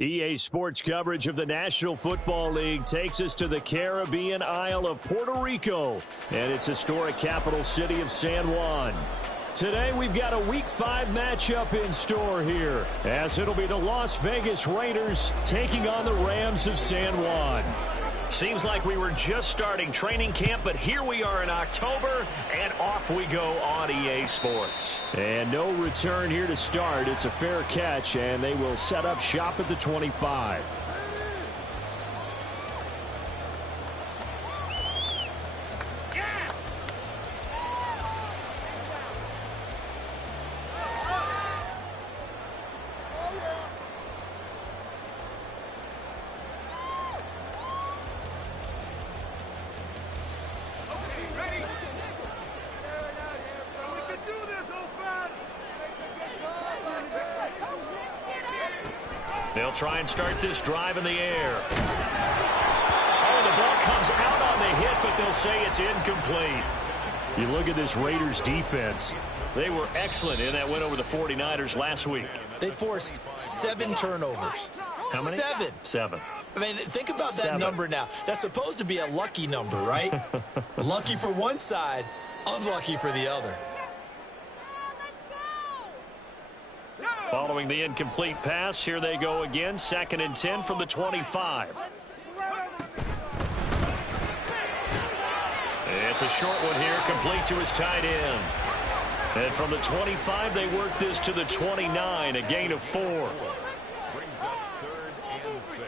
EA Sports coverage of the National Football League takes us to the Caribbean Isle of Puerto Rico and its historic capital city of San Juan. Today we've got a Week 5 matchup in store here, as it'll be the Las Vegas Raiders taking on the Rams of San Juan. Seems like we were just starting training camp, but here we are in October, and off we go on EA Sports. And no return here to start. It's a fair catch, and they will set up shop at the 25. They'll try and start this drive in the air. Oh, the ball comes out on the hit, but they'll say it's incomplete. You look at this Raiders defense. They were excellent in that win over the 49ers last week. They forced 7 turnovers. How many? 7. 7. I mean, think about that 7. number now. That's supposed to be a lucky number, right? Lucky for one side, unlucky for the other. Following the incomplete pass, here they go again. 2nd and 10 from the 25. It's a short one here, complete to his tight end. And from the 25, they work this to the 29, a gain of 4. Brings up 3rd and 6.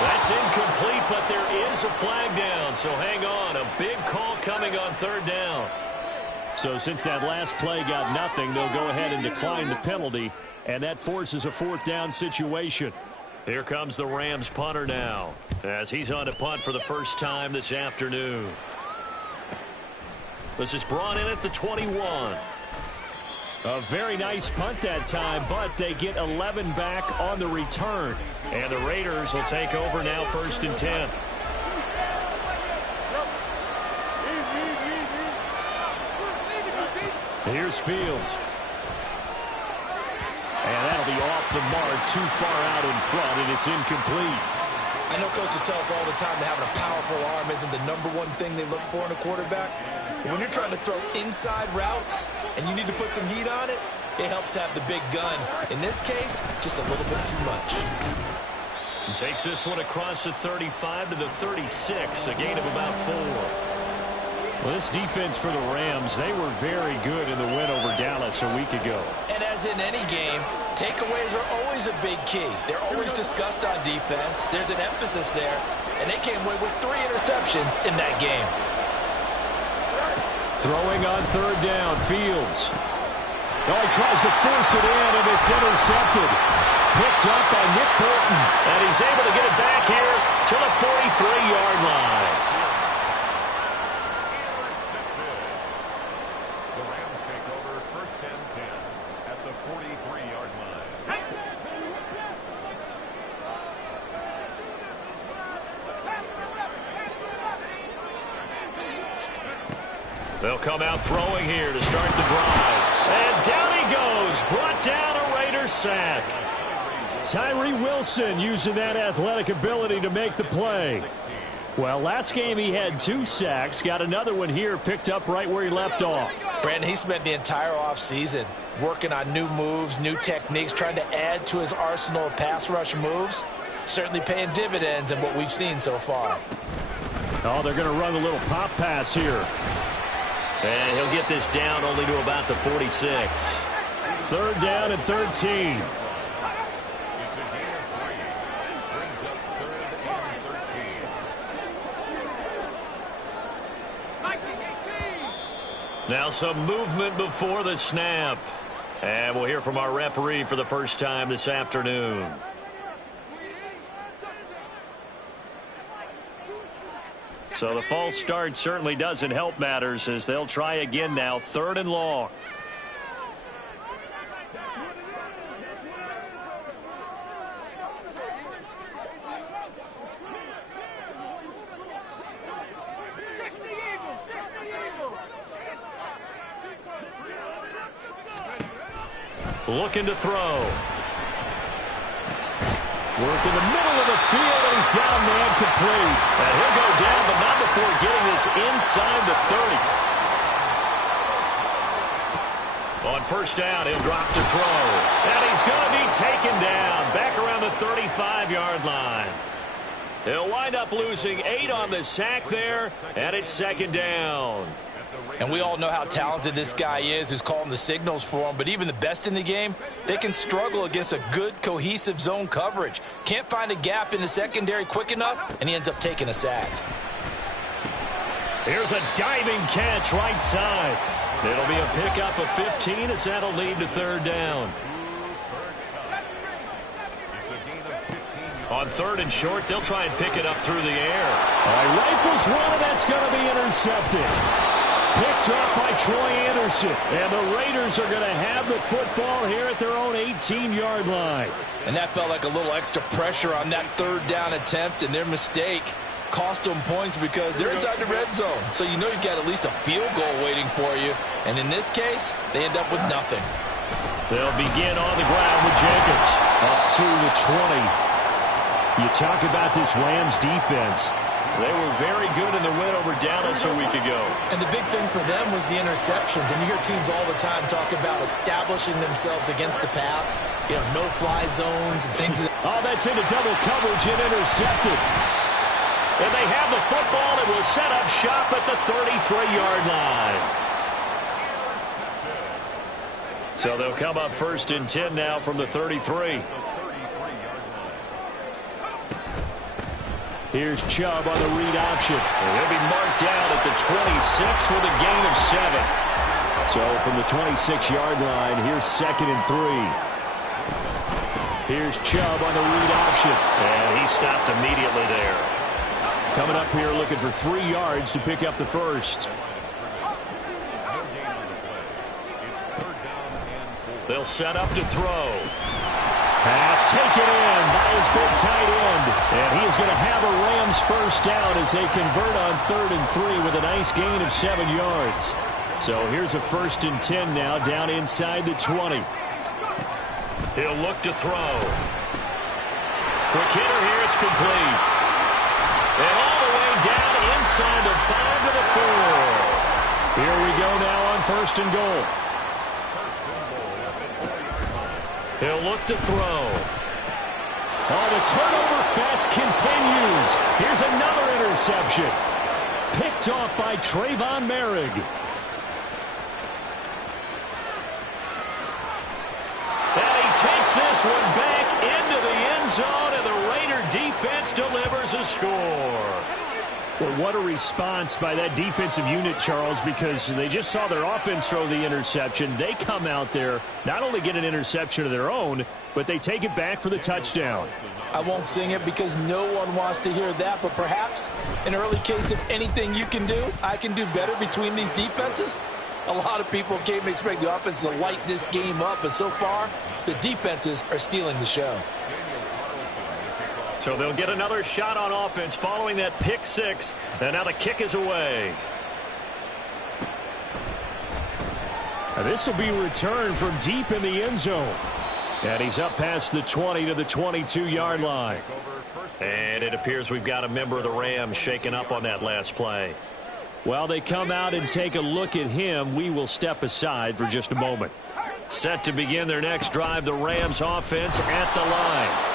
That's incomplete, but there is a flag down, so hang on. A big call coming on 3rd down. So since that last play got nothing, they'll go ahead and decline the penalty, and that forces a 4th down situation. Here comes the Rams punter now, as he's on to punt for the first time this afternoon. This is brought in at the 21. A very nice punt that time, but they get 11 back on the return. And the Raiders will take over now, 1st and 10. Here's Fields. And that'll be off the mark, too far out in front, and it's incomplete. I know coaches tell us all the time that having a powerful arm isn't the #1 thing they look for in a quarterback. But when you're trying to throw inside routes and you need to put some heat on it, it helps have the big gun. In this case, just a little bit too much. And takes this one across the 35 to the 36, a gain of about 4. Well, this defense for the Rams, they were very good in the win over Dallas a week ago. And as in any game, takeaways are always a big key. They're always discussed on defense. There's an emphasis there, and they came away with 3 interceptions in that game. Throwing on 3rd down, Fields. Oh, he tries to force it in, and it's intercepted. Picked up by Nick Bolton. And he's able to get it back here to the 43-yard line. The Rams take over 1st and 10 at the 43-yard line. They'll come out throwing here to start the drive. And down he goes. Brought down a Raiders sack. Tyree Wilson using that athletic ability to make the play. Well, last game he had 2 sacks. Got another one here, picked up right where he left off. Brandon, he spent the entire offseason working on new moves, new techniques, trying to add to his arsenal of pass rush moves. Certainly paying dividends in what we've seen so far. Oh, they're going to run a little pop pass here. And he'll get this down only to about the 46. 3rd down and 13. It's a gain of 3. Brings up 3rd and 13. Now some movement before the snap. And we'll hear from our referee for the first time this afternoon. So the false start certainly doesn't help matters, as they'll try again now, 3rd and long. looking to throw. Work in the middle of the field, and he's got a man complete. And he'll go down, but not before getting this inside the 30. On first down, he'll drop to throw. And he's going to be taken down back around the 35-yard line. He'll wind up losing 8 on the sack there, and it's second down. And we all know how talented this guy is who's calling the signals for him, but even the best in the game, they can struggle against a good, cohesive zone coverage. Can't find a gap in the secondary quick enough, and he ends up taking a sack. Here's a diving catch right side. It'll be a pickup of 15 as that'll lead to third down. On third and short, they'll try and pick it up through the air. Rifles one, and that's going to be intercepted. Picked up by Troy Anderson. And the Raiders are going to have the football here at their own 18-yard line. And that felt like a little extra pressure on that third down attempt, and their mistake cost them points because they're inside the red zone. So you know you've got at least a field goal waiting for you. And in this case, they end up with nothing. They'll begin on the ground with Jenkins. Up to the 20. You talk about this Rams defense. They were very good in the win over Dallas a week ago. And the big thing for them was the interceptions. And you hear teams all the time talk about establishing themselves against the pass. You know, no-fly zones and things. Oh, that's into double coverage and intercepted. And they have the football and will set up shop at the 33-yard line. So they'll come up first and 10 now from the 33. Here's Chubb on the read option. And he'll be marked down at the 26 with a gain of 7. So from the 26-yard line, here's second and 3. Here's Chubb on the read option. And he stopped immediately there. Coming up here looking for 3 yards to pick up the first. They'll set up to throw. Pass taken in by his big tight end. And he is going to have a Rams first down as they convert on 3rd and 3 with a nice gain of 7 yards. So here's a 1st and 10 now down inside the 20. He'll look to throw. Quick hitter here, it's complete. And all the way down inside the 5 to the 4. Here we go now on 1st and goal. He'll look to throw. Oh, the turnover fest continues. Here's another interception. Picked off by Trayvon Merrick. And he takes this one back into the end zone, and the Raider defense delivers a score. Well, what a response by that defensive unit, Charles, because they just saw their offense throw the interception. They come out there, not only get an interception of their own, but they take it back for the touchdown. I won't sing it because no one wants to hear that, but perhaps an early case of anything you can do, I can do better between these defenses. A lot of people came to expect the offense to light this game up, but so far, the defenses are stealing the show. So they'll get another shot on offense following that pick 6, and now the kick is away. Now this will be returned from deep in the end zone. And he's up past the 20 to the 22-yard line. And it appears we've got a member of the Rams shaken up on that last play. While they come out and take a look at him, we will step aside for just a moment. Set to begin their next drive, the Rams offense at the line.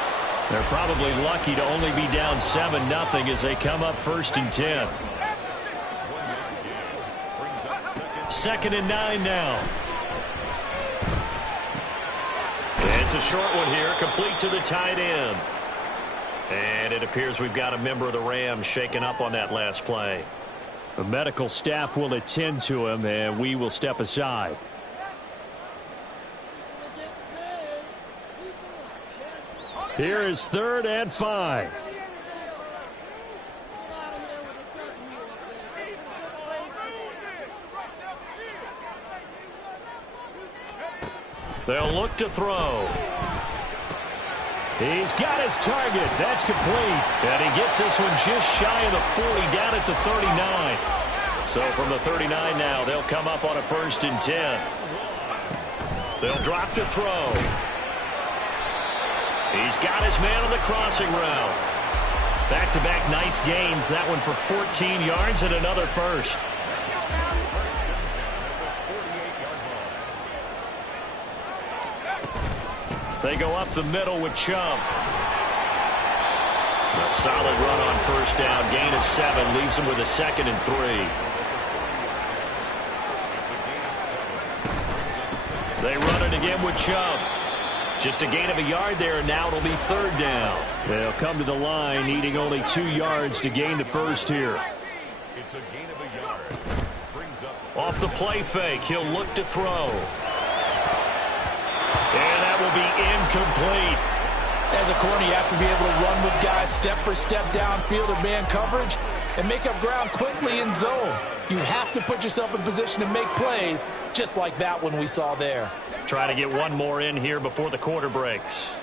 They're probably lucky to only be down 7-0 as they come up 1st and 10. 2nd and 9 now. It's a short one here, complete to the tight end. And it appears we've got a member of the Rams shaken up on that last play. The medical staff will attend to him, and we will step aside. Here is 3rd and 5. They'll look to throw. He's got his target. That's complete. And he gets this one just shy of the 40 down at the 39. So from the 39 now, they'll come up on a 1st and 10. They'll drop to throw. He's got his man on the crossing route. Back-to-back nice gains. That one for 14 yards and another first. They go up the middle with Chubb. A solid run on first down. Gain of 7 leaves them with a 2nd and 3. They run it again with Chubb. Just a gain of a yard there, and now it'll be 3rd down. They'll come to the line, needing only 2 yards to gain the first here. It's a gain of a yard. Brings up Off the play fake, he'll look to throw. And that will be incomplete. As a corner, you have to be able to run with guys step for step downfield or man coverage and make up ground quickly in zone. You have to put yourself in position to make plays just like that one we saw there. Try to get one more in here before the quarter breaks.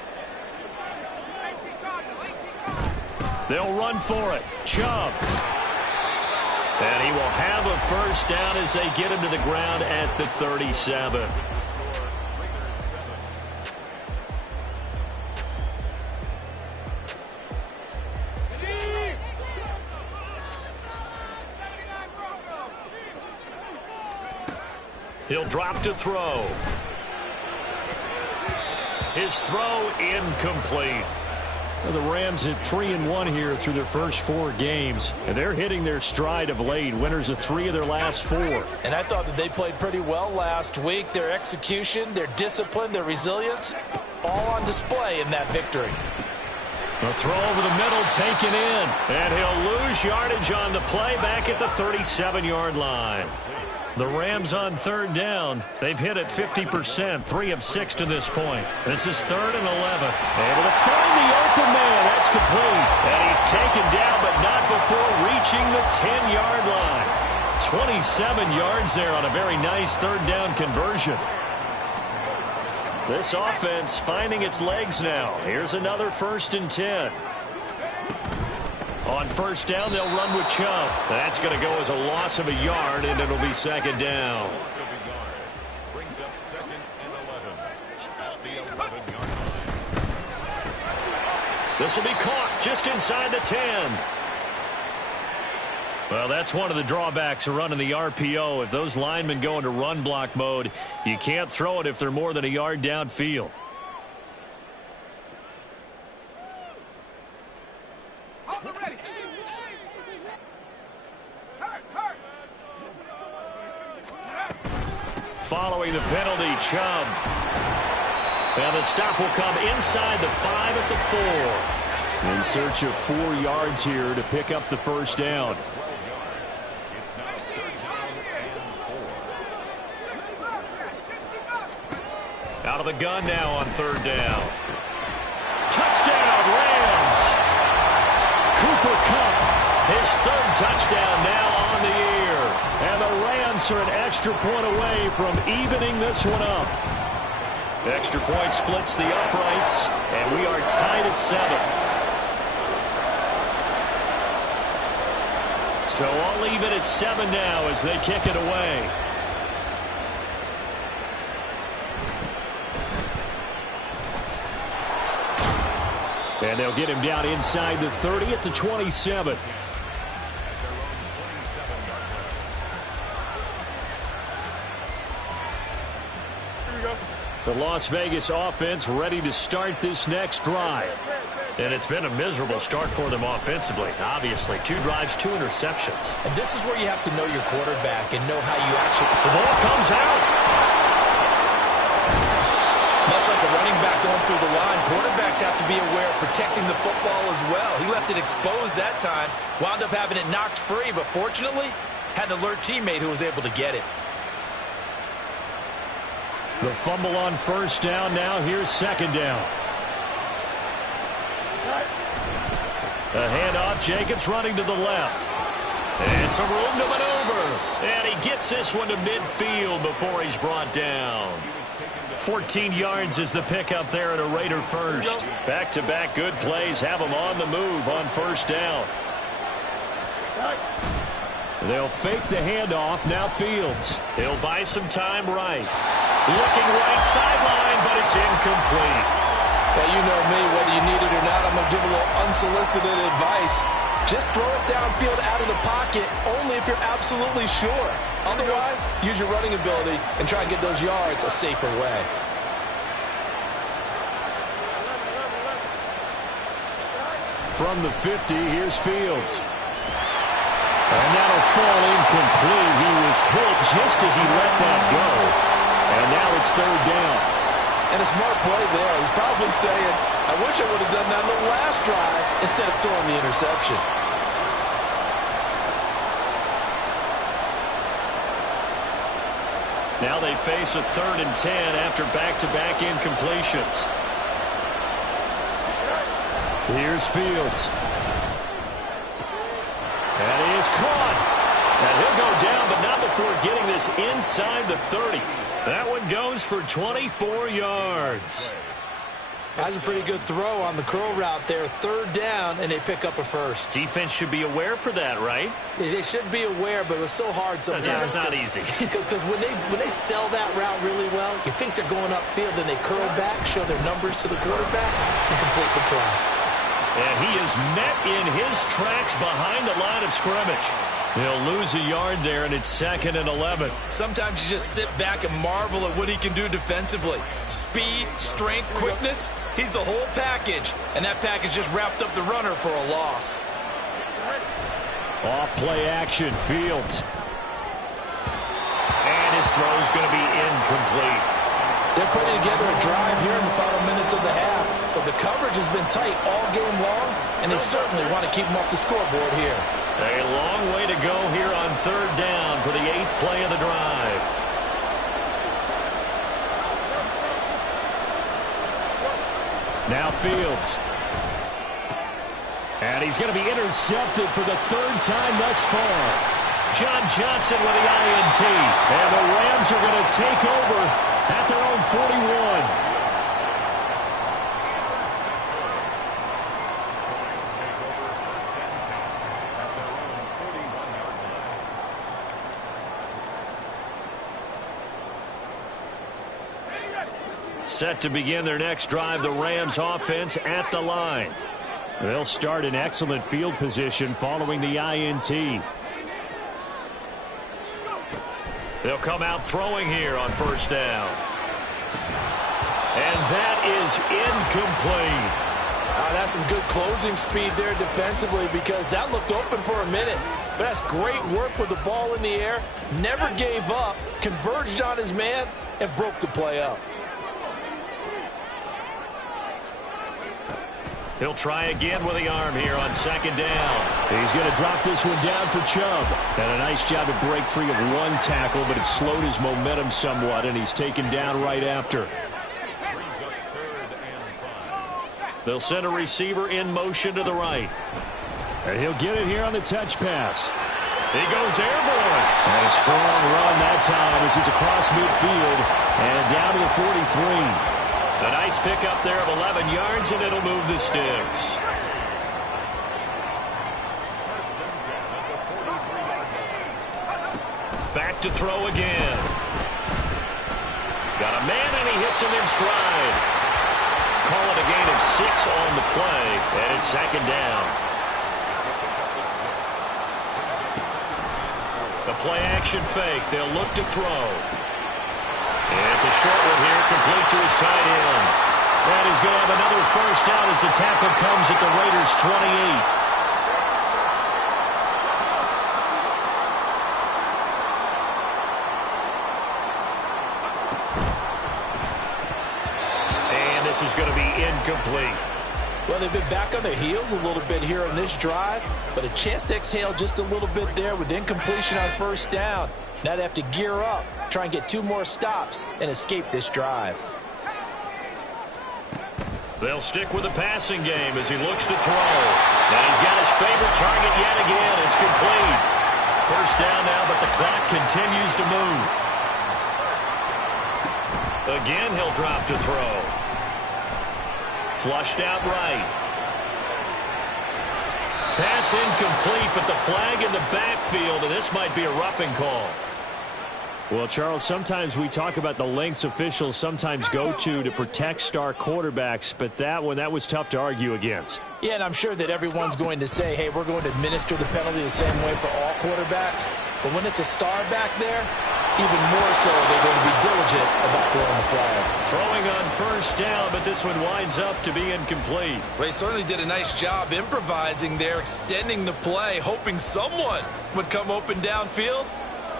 They'll run for it. Chubb. And he will have a first down as they get him to the ground at the 37. He'll drop to throw. His throw incomplete. Well, the Rams at 3-1 here through their first 4 games, and they're hitting their stride of late. Winners of 3 of their last 4. And I thought that they played pretty well last week. Their execution, their discipline, their resilience, all on display in that victory. A throw over the middle taken in, and he'll lose yardage on the play back at the 37-yard line. The Rams on 3rd down. They've hit it 50%, 3 of 6 to this point. This is 3rd and 11. Able to find the open man. That's complete. And he's taken down, but not before reaching the 10-yard line. 27 yards there on a very nice 3rd down conversion. This offense finding its legs now. Here's another 1st and 10. On first down, they'll run with Chubb. That's going to go as a loss of a yard, and it'll be 2nd down. loss of a yard. Brings up 2nd and 11 at the 11-yard line. This will be caught just inside the 10. Well, that's one of the drawbacks of running the RPO. If those linemen go into run block mode, you can't throw it if they're more than a yard downfield. Following the penalty, Chubb. And the stop will come inside the 5 at the 4. In search of 4 yards here to pick up the first down. 12 yards. It's now 3rd down and 4. Out of the gun now on 3rd down. Touchdown, Rams! Cooper Kupp. His 3rd touchdown now on the year. And the Rams are an extra point away from evening this one up. Extra point splits the uprights, and we are tied at 7. So all even at 7 now as they kick it away. And they'll get him down inside the 30 at the 27. The Las Vegas offense ready to start this next drive. And it's been a miserable start for them offensively. Obviously, 2 drives, 2 interceptions. And this is where you have to know your quarterback and know how you actually... The ball comes out. Much like a running back going through the line, quarterbacks have to be aware of protecting the football as well. He left it exposed that time, wound up having it knocked free, but fortunately, had an alert teammate who was able to get it. The fumble on first down. Now here's 2nd down. A handoff. Jacobs running to the left. And some room to maneuver. And he gets this one to midfield before he's brought down. 14 yards is the pickup there at a Raider first. Back-to-back good plays have him on the move on first down. They'll fake the handoff. Now Fields. He'll buy some time right. Looking right sideline, but it's incomplete. Well, you know me, whether you need it or not, I'm going to give a little unsolicited advice. Just throw it downfield out of the pocket, only if you're absolutely sure. Otherwise, use your running ability and try and get those yards a safer way. From the 50, here's Fields. And that'll fall incomplete. He was hit just as he let that go. And now it's third down. And a smart play there. He's probably saying, I wish I would have done that in the last drive instead of throwing the interception. Now they face a 3rd and 10 after back-to-back incompletions. Here's Fields. That is caught. And he'll go down, but not before getting this inside the 30. That one goes for 24 yards. That's a pretty good throw on the curl route there. 3rd down, and they pick up a first. Defense should be aware for that, right? They should be aware, but it was so hard sometimes. It's not easy. Because when they sell that route really well, you think they're going upfield, and they curl back, show their numbers to the quarterback, and complete the play. And he is met in his tracks behind the line of scrimmage. He'll lose a yard there, and it's 2nd and 11. Sometimes you just sit back and marvel at what he can do defensively. Speed, strength, quickness, he's the whole package. And that package just wrapped up the runner for a loss. Off play action, Fields. And his throw is going to be incomplete. They're putting together a drive here in the final minutes of the half. But the coverage has been tight all game long, and they certainly want to keep them off the scoreboard here. A long way to go here on 3rd down for the 8th play of the drive. Now Fields. And he's going to be intercepted for the 3rd time thus far. John Johnson with the INT. And the Rams are going to take over at their own 41. Set to begin their next drive, the Rams offense at the line. They'll start in excellent field position following the INT. They'll come out throwing here on 1st down. And that is incomplete. That's some good closing speed there defensively, because that looked open for a minute. But that's great work with the ball in the air. Never gave up, converged on his man, and broke the play up. He'll try again with the arm here on 2nd down. He's going to drop this one down for Chubb. And a nice job to break free of one tackle, but it slowed his momentum somewhat, and he's taken down right after. They'll send a receiver in motion to the right. And he'll get it here on the touch pass. He goes airborne. And a strong run that time as he's across midfield and down to the 43. A nice pickup there of 11 yards, and it'll move the sticks. Back to throw again. Got a man, and he hits him in stride. Call it a gain of 6 on the play, and it's 2nd down. The play action fake. They'll look to throw. And it's a short one here, complete to his tight end. And he's going to have another 1st down as the tackle comes at the Raiders' 28. And this is going to be incomplete. Well, they've been back on their heels a little bit here in this drive, but a chance to exhale just a little bit there with incompletion on 1st down. Now they have to gear up, try and get 2 more stops, and escape this drive. They'll stick with the passing game as he looks to throw. And he's got his favorite target yet again. It's complete. 1st down now, but the clock continues to move. Again, he'll drop to throw. Flushed out right. Pass incomplete, but the flag in the backfield, and this might be a roughing call. Well, Charles, sometimes we talk about the lengths officials sometimes go to protect star quarterbacks, but that was tough to argue against. Yeah, and I'm sure that everyone's going to say, hey, we're going to administer the penalty the same way for all quarterbacks. But when it's a star back there, even more so they're going to be diligent about throwing the flag. Throwing on first down, but this one winds up to be incomplete. Well, he certainly did a nice job improvising there, extending the play, hoping someone would come open downfield,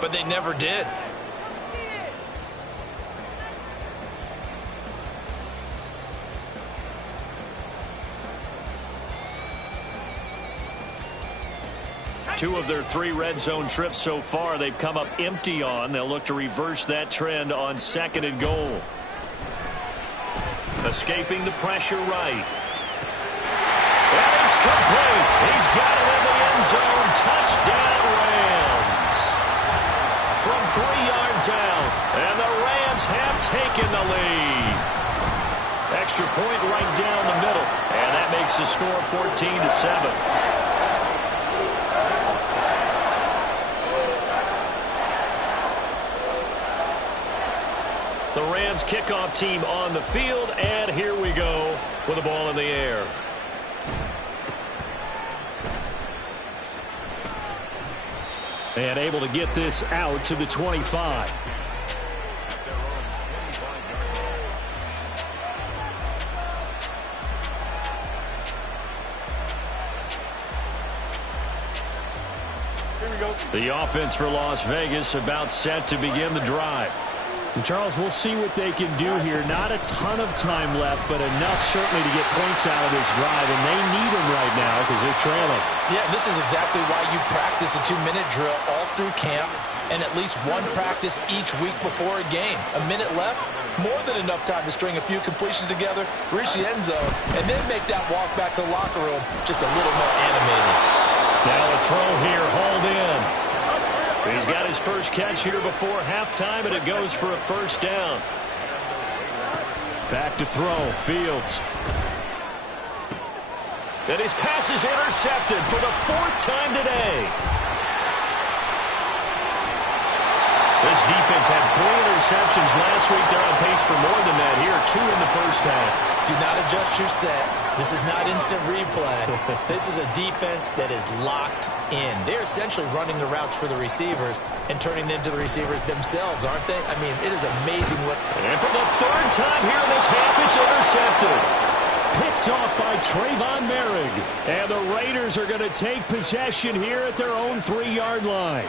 but they never did. Two of their 3 red zone trips so far, they've come up empty on. They'll look to reverse that trend on 2nd and goal. Escaping the pressure right. And it's complete. He's got it in the end zone. Touchdown, Rams. From 3 yards out. And the Rams have taken the lead. Extra point right down the middle. And that makes the score 14-7. The Rams kickoff team on the field, and here we go with the ball in the air. And able to get this out to the 25. The offense for Las Vegas about set to begin the drive. And Charles, we'll see what they can do here. Not a ton of time left, but enough certainly to get points out of this drive, and they need them right now because they're trailing. Yeah, this is exactly why you practice a 2-minute drill all through camp and at least one practice each week before a game. A minute left, more than enough time to string a few completions together, reach the end zone, and then make that walk back to the locker room just a little more animated. Now a throw here, hauled in. He's got his first catch here before halftime, and it goes for a first down. Back to throw, Fields. And his pass is intercepted for the 4th time today. This defense had 3 interceptions last week. They're on pace for more than that here. 2 in the first half. Do not adjust your set. This is not instant replay. This is a defense that is locked in. They're essentially running the routes for the receivers and turning it into the receivers themselves, aren't they? I mean, it is amazing what... And for the 3rd time here in this half, it's intercepted. Picked off by Trayvon Merrick. And the Raiders are going to take possession here at their own 3-yard line.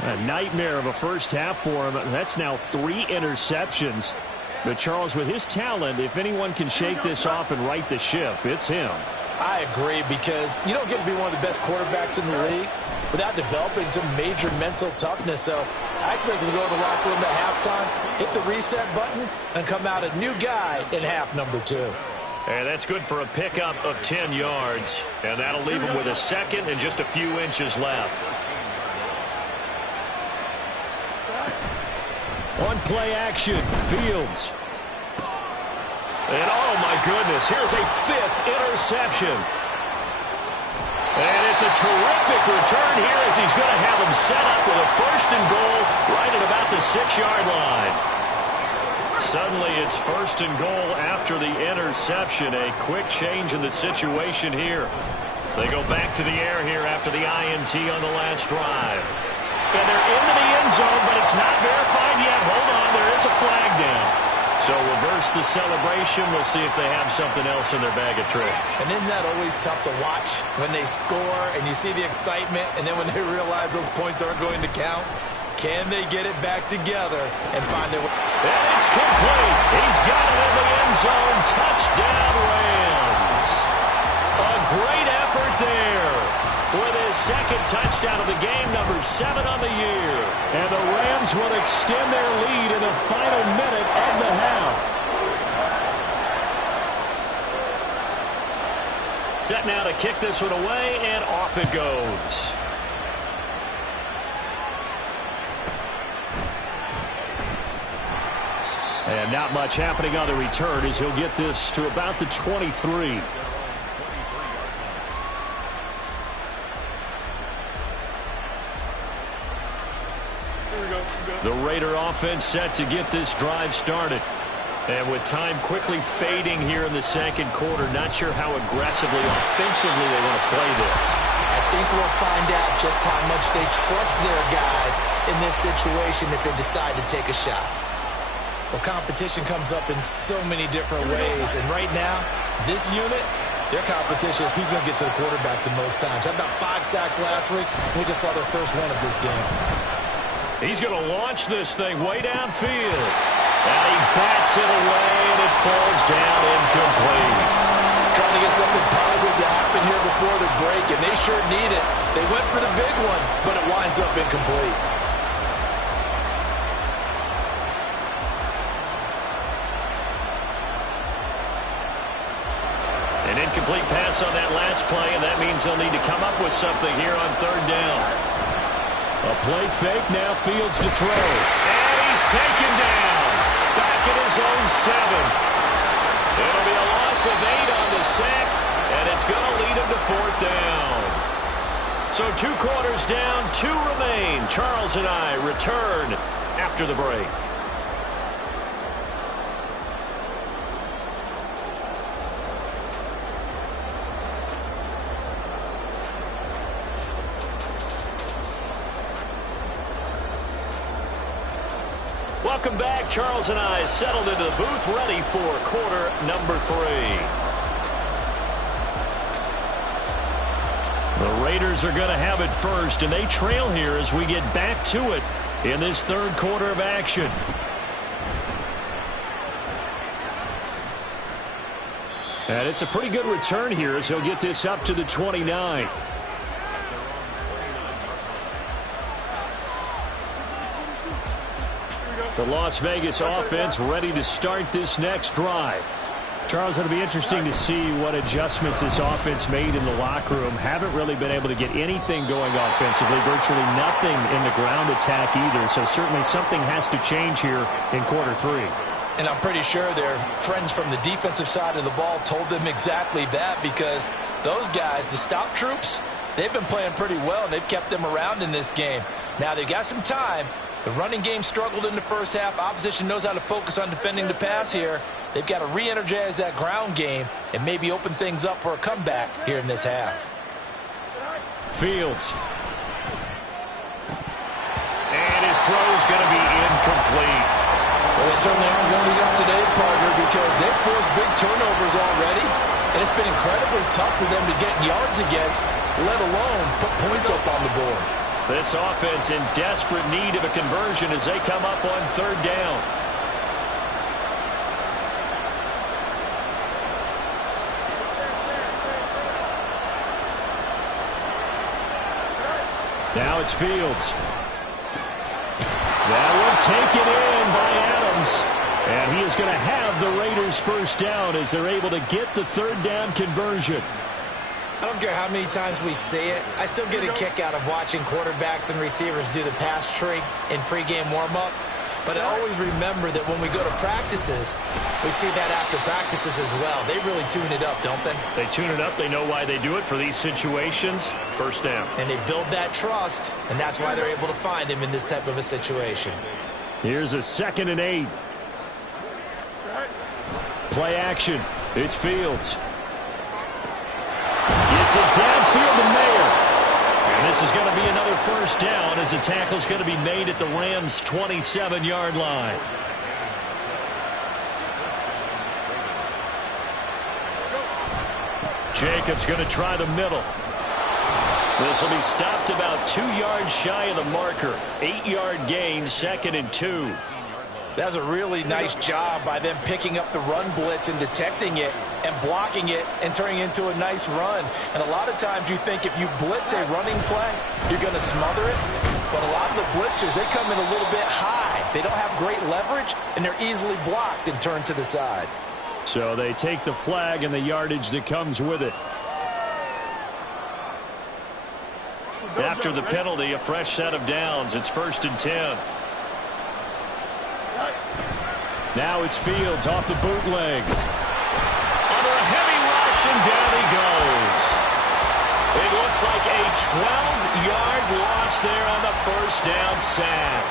A nightmare of a first half for him. That's now 3 interceptions. But Charles, with his talent, if anyone can shake this off and right the ship, it's him. I agree, because you don't get to be one of the best quarterbacks in the league without developing some major mental toughness. So I expect him to go to the locker room at halftime, hit the reset button, and come out a new guy in half number 2. And that's good for a pickup of 10 yards. And that'll leave him with a second and just a few inches left. On play action, Fields. And oh my goodness, here's a 5th interception. And it's a terrific return here as he's going to have him set up with a 1st and goal right at about the 6-yard line. Suddenly it's 1st and goal after the interception. A quick change in the situation here. They go back to the air here after the INT on the last drive. And they're into the end zone, but it's not verified yet. Hold on, there is a flag down. So reverse the celebration. We'll see if they have something else in their bag of tricks. And isn't that always tough to watch when they score and you see the excitement, and then when they realize those points aren't going to count? Can they get it back together and find their way? And it's complete. He's got it in the end zone. Touchdown, Rams. A great effort there with his 2nd touchdown of the game, number 7 on the year. And the Rams will extend their lead in the final minute of the half. Set now to kick this one away, and off it goes. And not much happening on the return as he'll get this to about the 23. The Raider offense set to get this drive started. And with time quickly fading here in the second quarter, not sure how aggressively, offensively they want to play this. I think we'll find out just how much they trust their guys in this situation if they decide to take a shot. Well, competition comes up in so many different ways. And right now, this unit, their competition is who's going to get to the quarterback the most times. Had about 5 sacks last week. We just saw their first win of this game. He's going to launch this thing way downfield. And he bats it away, and it falls down incomplete. Trying to get something positive to happen here before the break, and they sure need it. They went for the big one, but it winds up incomplete. An incomplete pass on that last play, and that means they'll need to come up with something here on third down. A play fake, now Fields to throw. And he's taken down. Back at his own 7. It'll be a loss of 8 on the sack, and it's going to lead him to fourth down. So 2 quarters down, 2 remain. Charles and I return after the break. Welcome back. Charles and I settled into the booth, ready for quarter number 3. The Raiders are going to have it first, and they trail here as we get back to it in this third quarter of action. And it's a pretty good return here as he'll get this up to the 29. The Las Vegas offense ready to start this next drive. Charles, it'll be interesting to see what adjustments this offense made in the locker room. Haven't really been able to get anything going offensively, virtually nothing in the ground attack either. So certainly something has to change here in quarter 3. And I'm pretty sure their friends from the defensive side of the ball told them exactly that, because those guys, the stop troops, they've been playing pretty well, and they've kept them around in this game. Now they've got some time. The running game struggled in the first half. Opposition knows how to focus on defending the pass here. They've got to re-energize that ground game and maybe open things up for a comeback here in this half. Fields. And his throw's going to be incomplete. Well, they certainly aren't going to be up today, partner, because they've forced big turnovers already, and it's been incredibly tough for them to get yards against, let alone put points up on the board. This offense in desperate need of a conversion as they come up on third down. Now it's Fields. That one taken in by Adams. And he is going to have the Raiders first down as they're able to get the third down conversion. I don't care how many times we see it. I still get a kick out of watching quarterbacks and receivers do the pass tree in pregame warm-up. But I always remember that when we go to practices, we see that after practices as well. They really tune it up, don't they? They tune it up. They know why they do it for these situations. First down. And they build that trust, and that's why they're able to find him in this type of a situation. Here's a 2nd and 8. Play action. It's Fields. Gets it downfield to Mayer. And this is going to be another first down as the tackle's going to be made at the Rams' 27-yard line. Jacobs going to try the middle. This will be stopped about 2 yards shy of the marker. 8-yard gain, 2nd and 2. That's a really nice job by them picking up the run blitz and detecting it and blocking it and turning it into a nice run. And a lot of times you think if you blitz a running play, you're going to smother it. But a lot of the blitzers, they come in a little bit high. They don't have great leverage, and they're easily blocked and turned to the side. So they take the flag and the yardage that comes with it. After the penalty, a fresh set of downs. It's 1st and 10. Now it's Fields off the bootleg. Under a heavy rush, and down he goes. It looks like a 12-yard loss there on the first down sack.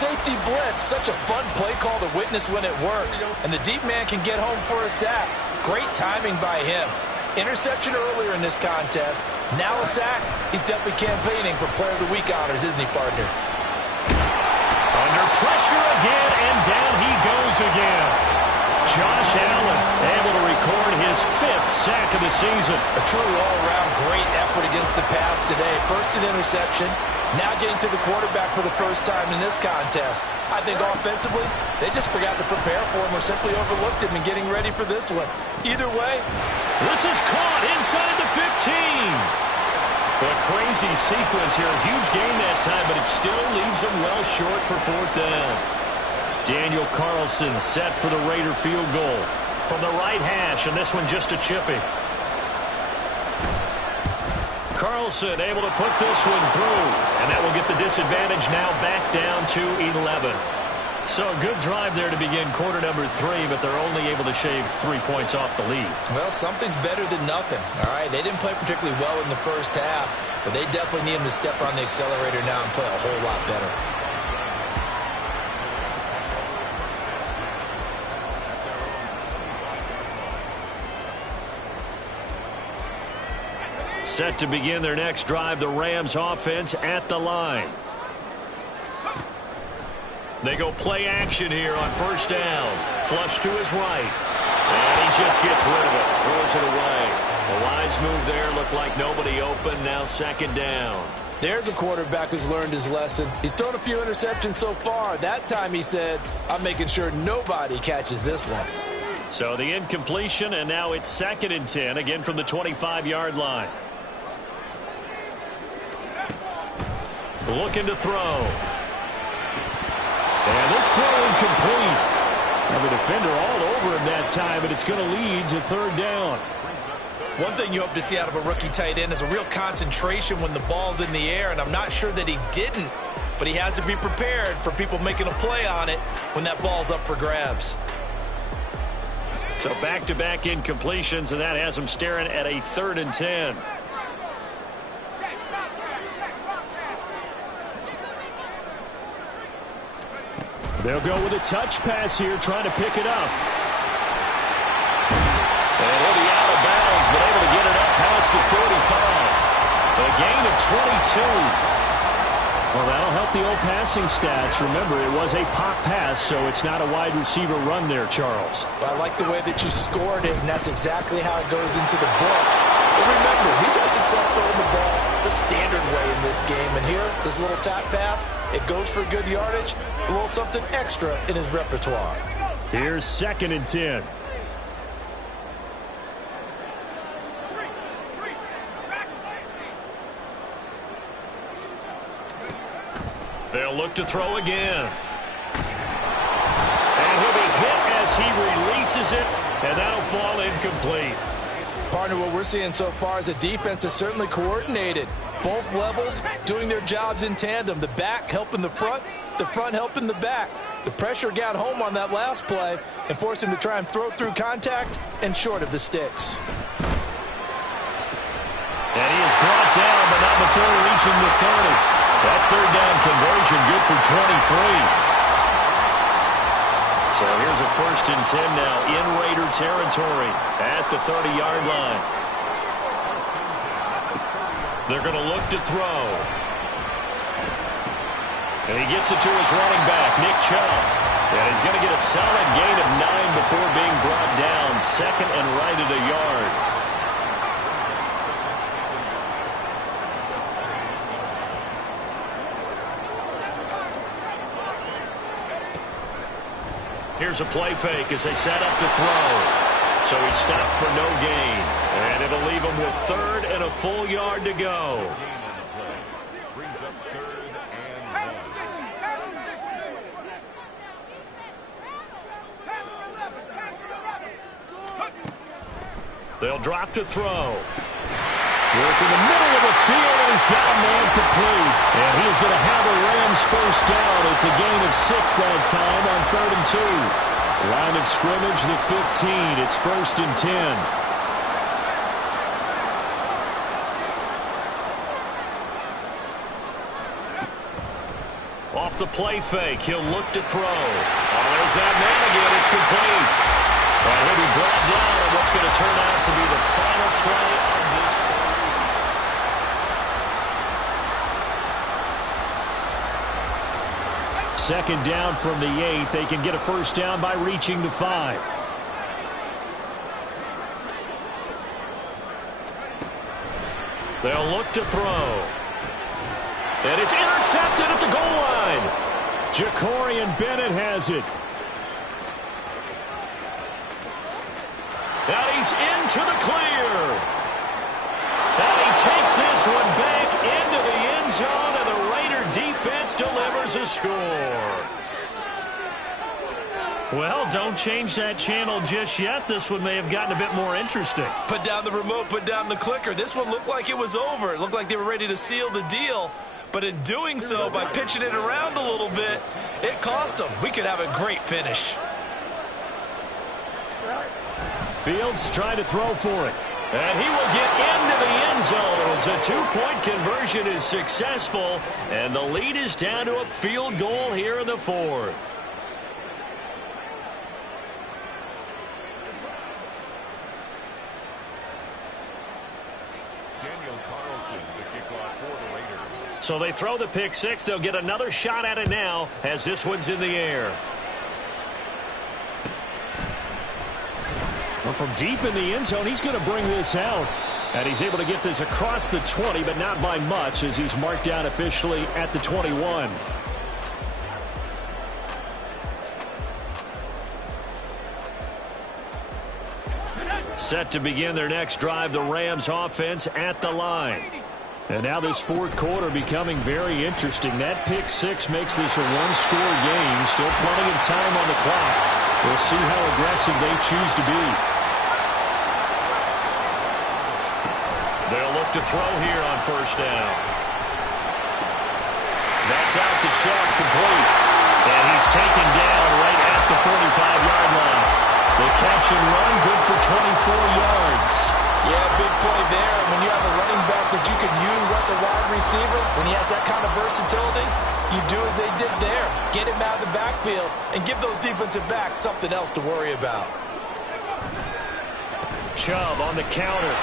safety blitz. Such a fun play call to witness when it works. And the deep man can get home for a sack. Great timing by him. Interception earlier in this contest. Now a sack. He's definitely campaigning for Player of the Week honors, isn't he, partner? Under pressure again, and down he goes again. Josh Allen able to record his 5th sack of the season. A truly all-around great effort against the pass today. First an interception, now getting to the quarterback for the first time in this contest. I think offensively, they just forgot to prepare for him or simply overlooked him in getting ready for this one. Either way, this is caught inside the 15. A crazy sequence here. Huge gain that time, but it still leaves them well short for 4th down. Daniel Carlson set for the Raider field goal from the right hash, and this one just a chippy. Carlson able to put this one through, and that will get the disadvantage now back down to 11. So a good drive there to begin quarter number 3, but they're only able to shave 3 points off the lead. Well, something's better than nothing, all right? They didn't play particularly well in the first half, but they definitely need him to step on the accelerator now and play a whole lot better. Set to begin their next drive, the Rams offense at the line. They go play action here on 1st down. Flush to his right. And he just gets rid of it. Throws it away. A wise move there. Looked like nobody open. Now 2nd down. There's a quarterback who's learned his lesson. He's thrown a few interceptions so far. That time he said, I'm making sure nobody catches this one. So the incompletion, and now it's 2nd and 10, again from the 25-yard line. Looking to throw. And this throw incomplete. Now the defender all over him that time, but it's going to lead to 3rd down. One thing you hope to see out of a rookie tight end is a real concentration when the ball's in the air, and I'm not sure that he didn't, but he has to be prepared for people making a play on it when that ball's up for grabs. So back-to-back incompletions, and that has him staring at a 3rd and 10. They'll go with a touch pass here, trying to pick it up. And he'll be out of bounds, but able to get it up past the 45. A gain of 22. Well, that'll help the old passing stats. Remember, it was a pop pass, so it's not a wide receiver run there, Charles. Well, I like the way that you scored it, and that's exactly how it goes into the books. But remember, he's had success throwing the ball the standard way in this game. And here, this little tap pass, it goes for good yardage, a little something extra in his repertoire. Here's 2nd and 10. They'll look to throw again. And he'll be hit as he releases it, and that'll fall incomplete. Partner, what we're seeing so far is a defense that's certainly coordinated. Both levels doing their jobs in tandem. The back helping the front helping the back. The pressure got home on that last play and forced him to try and throw through contact and short of the sticks. And he is brought down, but not before reaching the 30. That 3rd down conversion good for 23. So here's a 1st and 10 now in Raider territory at the 30-yard line. They're going to look to throw. And he gets it to his running back, Nick Chubb. And he's going to get a solid gain of 9 before being brought down. 2nd and right at a yard. Here's a play fake as they set up to throw. So he stopped for no gain. And it'll leave him with 3rd and a full yard to go. Brings up 3rd and 1. They'll drop to throw. Work in the middle of the field, and he's got a man complete. And he is going to have a Rams 1st down. It's a gain of 6 that time on 3rd and 2. Line of scrimmage, the 15. It's 1st and 10. Off the play fake, he'll look to throw. Oh, there's that man again. It's complete. And he'll be brought down on what's going to turn out to be the final play of this third. Second down from the 8. They can get a first down by reaching the 5. They'll look to throw. And it's intercepted at the goal line. Jacorian Bennett has it. And he's into the clear. And he takes this one back into the end zone, and the Raider defense delivers a score. Well, don't change that channel just yet. This one may have gotten a bit more interesting. Put down the remote, put down the clicker. This one looked like it was over. It looked like they were ready to seal the deal. But in doing so, by pitching it around a little bit, it cost them. We could have a great finish. Fields trying to throw for it. And he will get into the end zone as a 2-point conversion is successful. And the lead is down to a field goal here in the fourth. So they throw the pick six. They'll get another shot at it now as this one's in the air. Well, from deep in the end zone, he's going to bring this out. And he's able to get this across the 20, but not by much as he's marked down officially at the 21. Set to begin their next drive, the Rams offense at the line. And now this fourth quarter becoming very interesting. That pick six makes this a one-score game. Still plenty of time on the clock. We'll see how aggressive they choose to be. They'll look to throw here on first down. That's out to Chubb, complete. And he's taken down right at the 45-yard line. The catch and run, good for 24 yards. Yeah, big play there. And when you have a running back that you can use like a wide receiver, when he has that kind of versatility, you do as they did there. Get him out of the backfield and give those defensive backs something else to worry about. Chubb on the counter.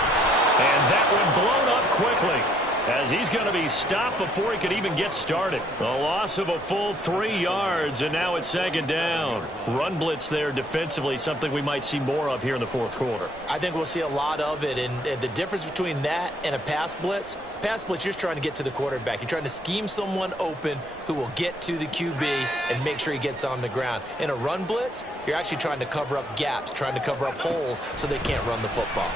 And that one blown up quickly as he's going to be stopped before he could even get started. A loss of a full 3 yards, and now it's second down. Run blitz there defensively, something we might see more of here in the fourth quarter. I think we'll see a lot of it, and the difference between that and a pass blitz, you're just trying to get to the quarterback. You're trying to scheme someone open who will get to the QB and make sure he gets on the ground. In a run blitz, you're actually trying to cover up gaps, trying to cover up holes so they can't run the football.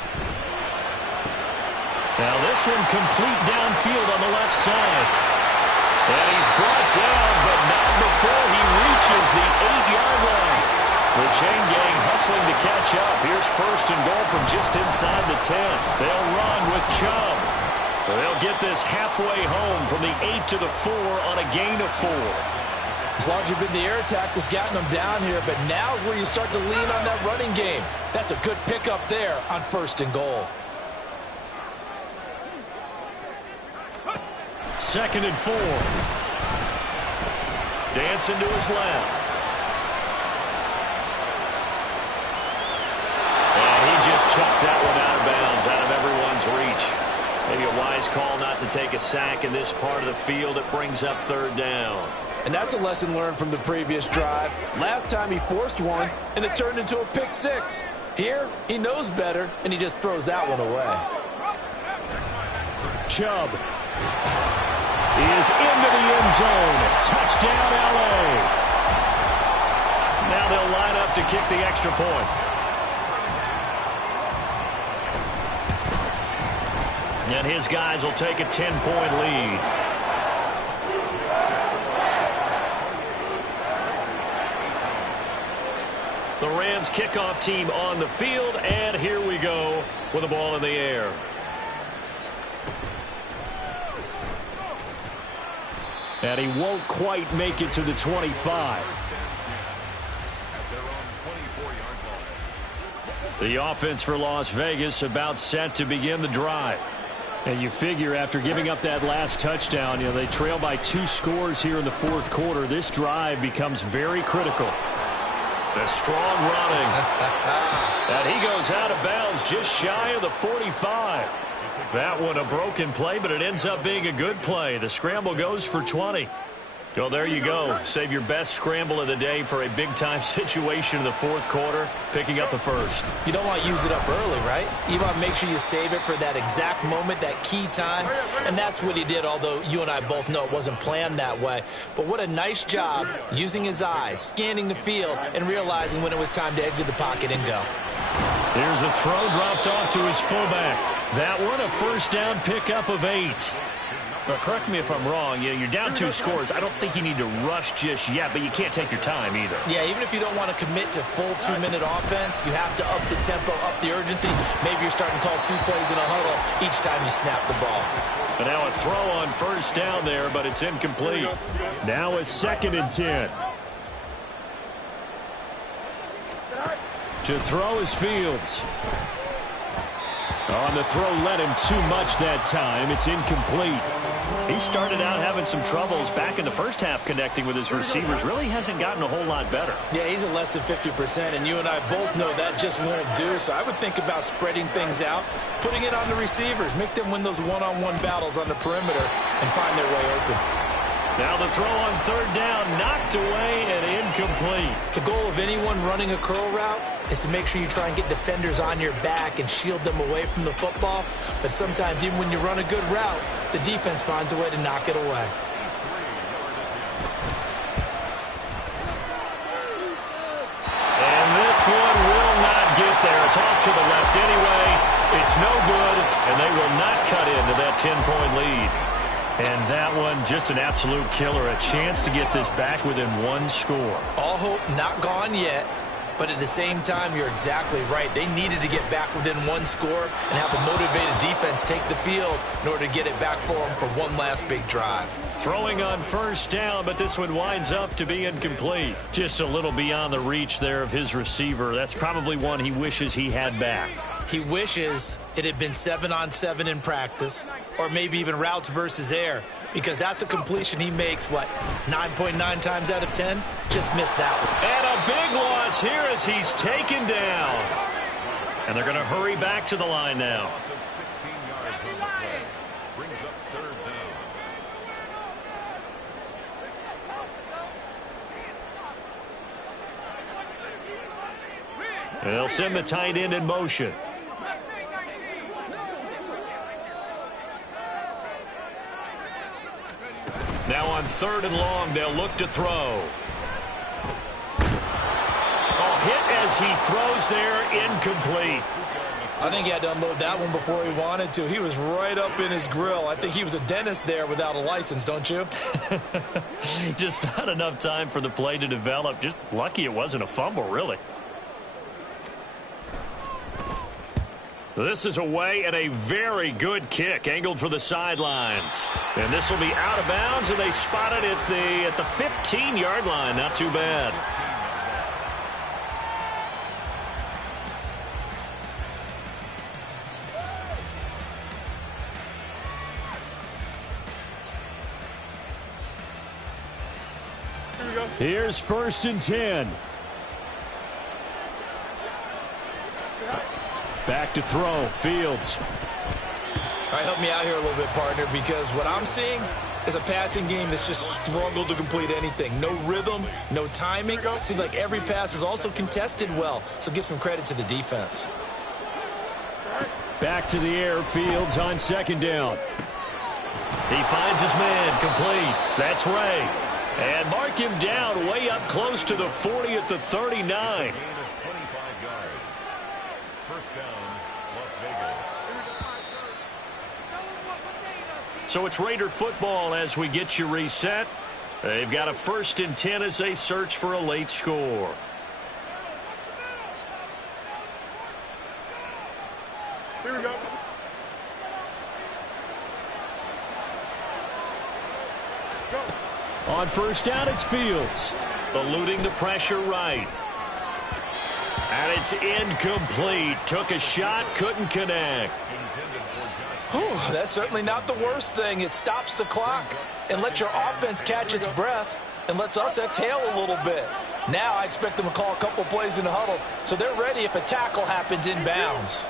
Now this one complete downfield on the left side. And he's brought down, but not before he reaches the 8-yard line. The chain gang hustling to catch up. Here's first and goal from just inside the 10. They'll run with Chubb. They'll get this halfway home from the 8 to the 4 on a gain of 4. As long as you've been the air attack that's gotten them down here, but now is where you start to lean on that running game. That's a good pickup there on first and goal. Second and 4. Dancing to his left. And he just chucked that one out of bounds, out of everyone's reach. Maybe a wise call not to take a sack in this part of the field. It brings up third down. And that's a lesson learned from the previous drive. Last time he forced one, and it turned into a pick six. Here, he knows better, and he just throws that one away. Chubb is into the end zone. Touchdown, L.A. Now they'll line up to kick the extra point. And his guys will take a 10-point lead. The Rams kickoff team on the field, and here we go with the ball in the air. And he won't quite make it to the 25. The offense for Las Vegas about set to begin the drive. And you figure after giving up that last touchdown, they trail by 2 scores here in the fourth quarter. This drive becomes very critical. The strong running. And he goes out of bounds just shy of the 45. That one a broken play, but it ends up being a good play. The scramble goes for 20. Well, there you go. Save your best scramble of the day for a big-time situation in the fourth quarter, picking up the first. You don't want to use it up early, right? You want to make sure you save it for that exact moment, that key time, and that's what he did, although you and I both know it wasn't planned that way. But what a nice job using his eyes, scanning the field, and realizing when it was time to exit the pocket and go. Here's a throw dropped off to his fullback. That one a first down pickup of 8. But correct me if I'm wrong, you're down 2 scores. I don't think you need to rush just yet, but you can't take your time either. Yeah, even if you don't want to commit to full 2-minute offense, you have to up the tempo, up the urgency. Maybe you're starting to call 2 plays in a huddle each time you snap the ball. But now a throw on first down there, but it's incomplete. Now a 2nd and 10. To throw is Fields. On the throw, led him too much that time. It's incomplete. He started out having some troubles back in the first half connecting with his receivers. Really hasn't gotten a whole lot better. Yeah, he's at less than 50%, and you and I both know that just won't do. So I would think about spreading things out, putting it on the receivers, make them win those one-on-one battles on the perimeter, and find their way open. Now the throw on 3rd down, knocked away and incomplete. The goal of anyone running a curl route is to make sure you try and get defenders on your back and shield them away from the football. But sometimes even when you run a good route, the defense finds a way to knock it away. And this one will not get there. It's off to the left anyway. It's no good, and they will not cut into that 10-point lead. And that one, just an absolute killer. A chance to get this back within 1 score. All hope not gone yet, but at the same time, you're exactly right. They needed to get back within 1 score and have a motivated defense take the field in order to get it back for them for one last big drive. Throwing on first down, but this one winds up to be incomplete. Just a little beyond the reach there of his receiver. That's probably one he wishes he had back. He wishes it had been 7-on-7 in practice, or maybe even routes versus air, because that's a completion he makes, 9.9 times out of 10? Just missed that one. And a big loss here as he's taken down. And they're going to hurry back to the line now. Loss of 16 yards on the play. Brings up 3rd down. And they'll send the tight end in motion. Now on 3rd and long, they'll look to throw. Hit as he throws there, incomplete. I think he had to unload that one before he wanted to. He was right up in his grill. I think he was a dentist there without a license, don't you? Just not enough time for the play to develop. Just lucky it wasn't a fumble, really. This is away and a very good kick angled for the sidelines. And this will be out of bounds, and they spot it at the 15-yard line. Not too bad. Here's 1st and 10. Back to throw, Fields. All right, help me out here a little bit, partner, because what I'm seeing is a passing game that's just struggled to complete anything. No rhythm, no timing. Seems like every pass is also contested well, so give some credit to the defense. Back to the air, Fields on 2nd down. He finds his man, complete. That's Ray. And mark him down way up close to the 40 at the 39. Gain of 25 yards. First down, Las Vegas. So it's Raider football as we get you reset. They've got a 1st and 10 as they search for a late score. Here we go. On 1st down, it's Fields. Eluding the pressure right. And it's incomplete. Took a shot, couldn't connect. Whew, that's certainly not the worst thing. It stops the clock and lets your offense catch its breath and lets us exhale a little bit. Now I expect them to call a couple plays in the huddle so they're ready if a tackle happens inbounds.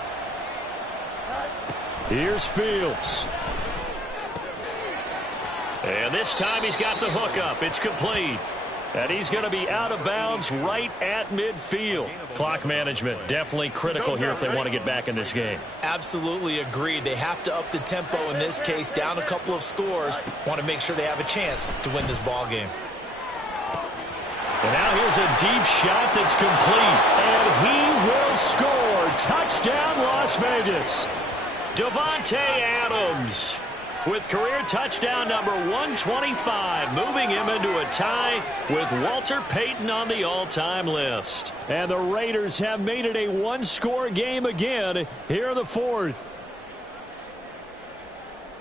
Here's Fields. And this time he's got the hook up. It's complete. And he's going to be out of bounds right at midfield. Clock management definitely critical here if they want to get back in this game. Absolutely agreed. They have to up the tempo in this case, down a couple of scores. Want to make sure they have a chance to win this ball game. And now here's a deep shot that's complete. And he will score. Touchdown, Las Vegas. Davante Adams with career touchdown number 125, moving him into a tie with Walter Payton on the all-time list. And the Raiders have made it a one-score game again here in the fourth.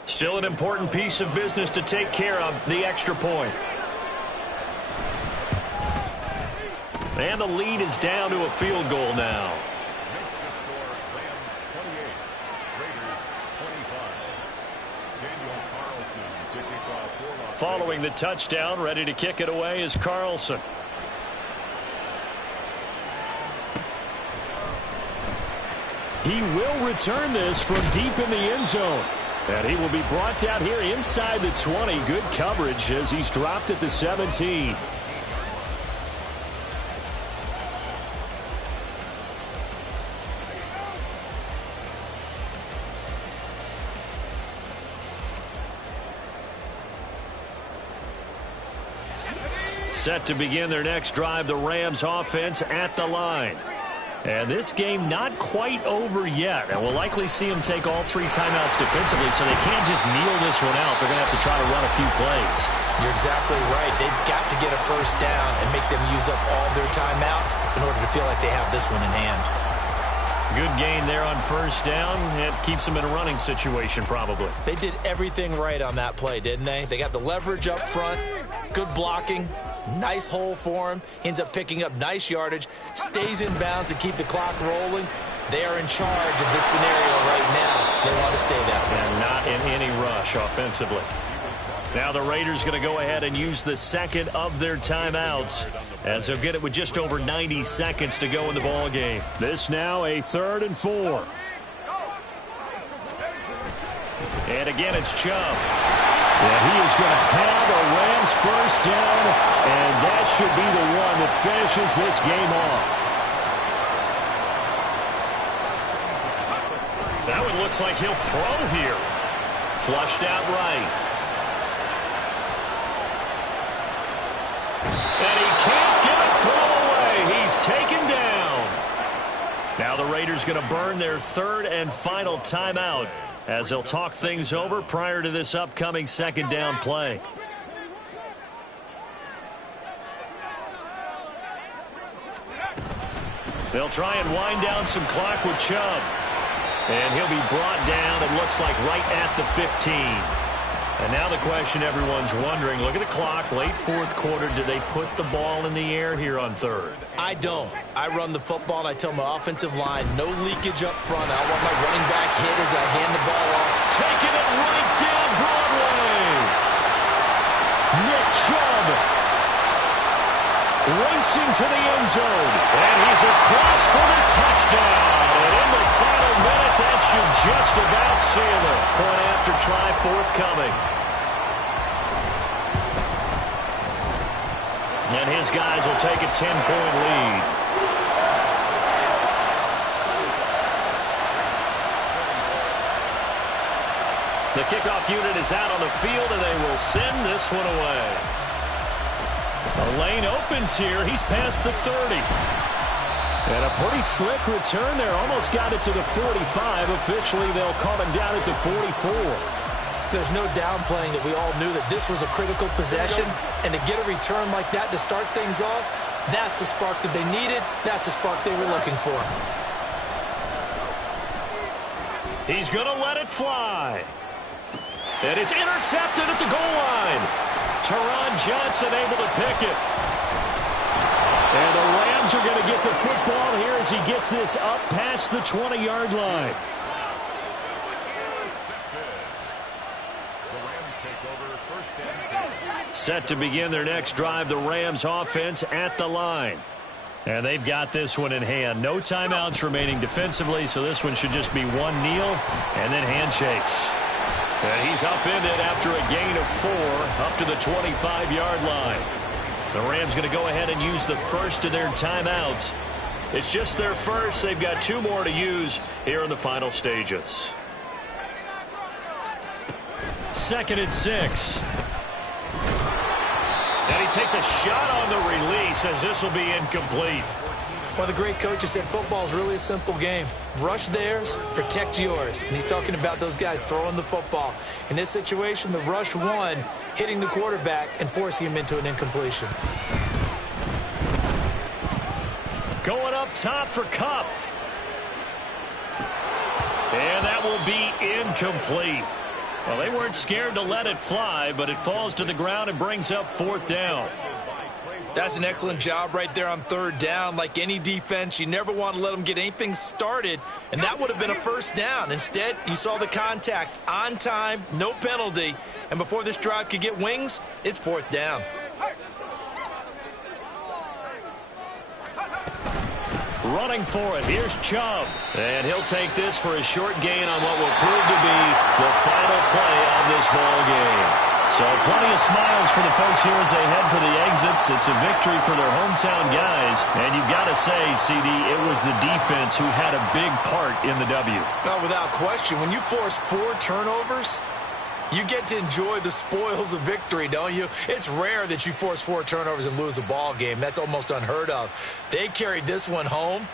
Still an important piece of business to take care of, the extra point. And the lead is down to a field goal now. Following the touchdown, ready to kick it away is Carlson. He will return this from deep in the end zone. And he will be brought down here inside the 20. Good coverage as he's dropped at the 17. Set to begin their next drive, the Rams offense at the line. And this game not quite over yet. And we'll likely see them take all three timeouts defensively, so they can't just kneel this one out. They're going to have to try to run a few plays. You're exactly right. They've got to get a first down and make them use up all their timeouts in order to feel like they have this one in hand. Good gain there on first down. It keeps them in a running situation probably. They did everything right on that play, didn't they? They got the leverage up front, good blocking. Nice hole for him. Ends up picking up nice yardage. Stays in bounds to keep the clock rolling. They are in charge of this scenario right now. They want to stay that way. And not in any rush offensively. Now the Raiders going to go ahead and use the second of their timeouts as they'll get it with just over 90 seconds to go in the ball game. This now a 3rd and 4. And again, it's Chubb. And he is going to have a Rams first down, and that should be the one that finishes this game off. That one looks like he'll throw here. Flushed out right. And he can't get a throw away. He's taken down. Now the Raiders going to burn their 3rd and final timeout as they'll talk things over prior to this upcoming second down play. They'll try and wind down some clock with Chubb. And he'll be brought down, it looks like, right at the 15. And now the question everyone's wondering, look at the clock, late fourth quarter, do they put the ball in the air here on 3rd? I don't. I run the football, and I tell my offensive line, no leakage up front. I want my running back hit as I hand the ball off. Taking it right down Broadway. Nick Chubb racing to the end zone. And he's across for the touchdown. And in the final minute, that should just about seal it. Point after try forthcoming. And his guys will take a 10-point lead. The kickoff unit is out on the field, and they will send this one away. The lane opens here. He's past the 30. And a pretty slick return there. Almost got it to the 45. Officially, they'll call him down at the 44. There's no downplaying that we all knew that this was a critical possession. And to get a return like that to start things off, that's the spark that they needed. That's the spark they were looking for. He's going to let it fly. And it's intercepted at the goal line. Teron Johnson able to pick it. And the Rams are going to get the football here as he gets this up past the 20-yard line. Set to begin their next drive, the Rams offense at the line. And they've got this one in hand. No timeouts remaining defensively, so this one should just be one kneel and then handshakes. And he's upended after a gain of 4 up to the 25-yard line. The Rams going to go ahead and use the first of their timeouts. It's just their first. They've got 2 more to use here in the final stages. 2nd and 6. And he takes a shot on the release as this will be incomplete. One of the great coaches said football is really a simple game. Rush theirs, protect yours. And he's talking about those guys throwing the football. In this situation, the rush one, hitting the quarterback and forcing him into an incompletion. Going up top for Kupp. And that will be incomplete. Well, they weren't scared to let it fly, but it falls to the ground and brings up 4th down. That's an excellent job right there on 3rd down. Like any defense, you never want to let them get anything started, and that would have been a 1st down. Instead, you saw the contact on time, no penalty, and before this drive could get wings, it's 4th down. Running for it, here's Chubb. And he'll take this for a short gain on what will prove to be the final play of this ball game. So plenty of smiles for the folks here as they head for the exits. It's a victory for their hometown guys. And you've got to say, CD, it was the defense who had a big part in the W. Oh, without question. When you force 4 turnovers, you get to enjoy the spoils of victory, don't you? It's rare that you force 4 turnovers and lose a ball game. That's almost unheard of. They carried this one home,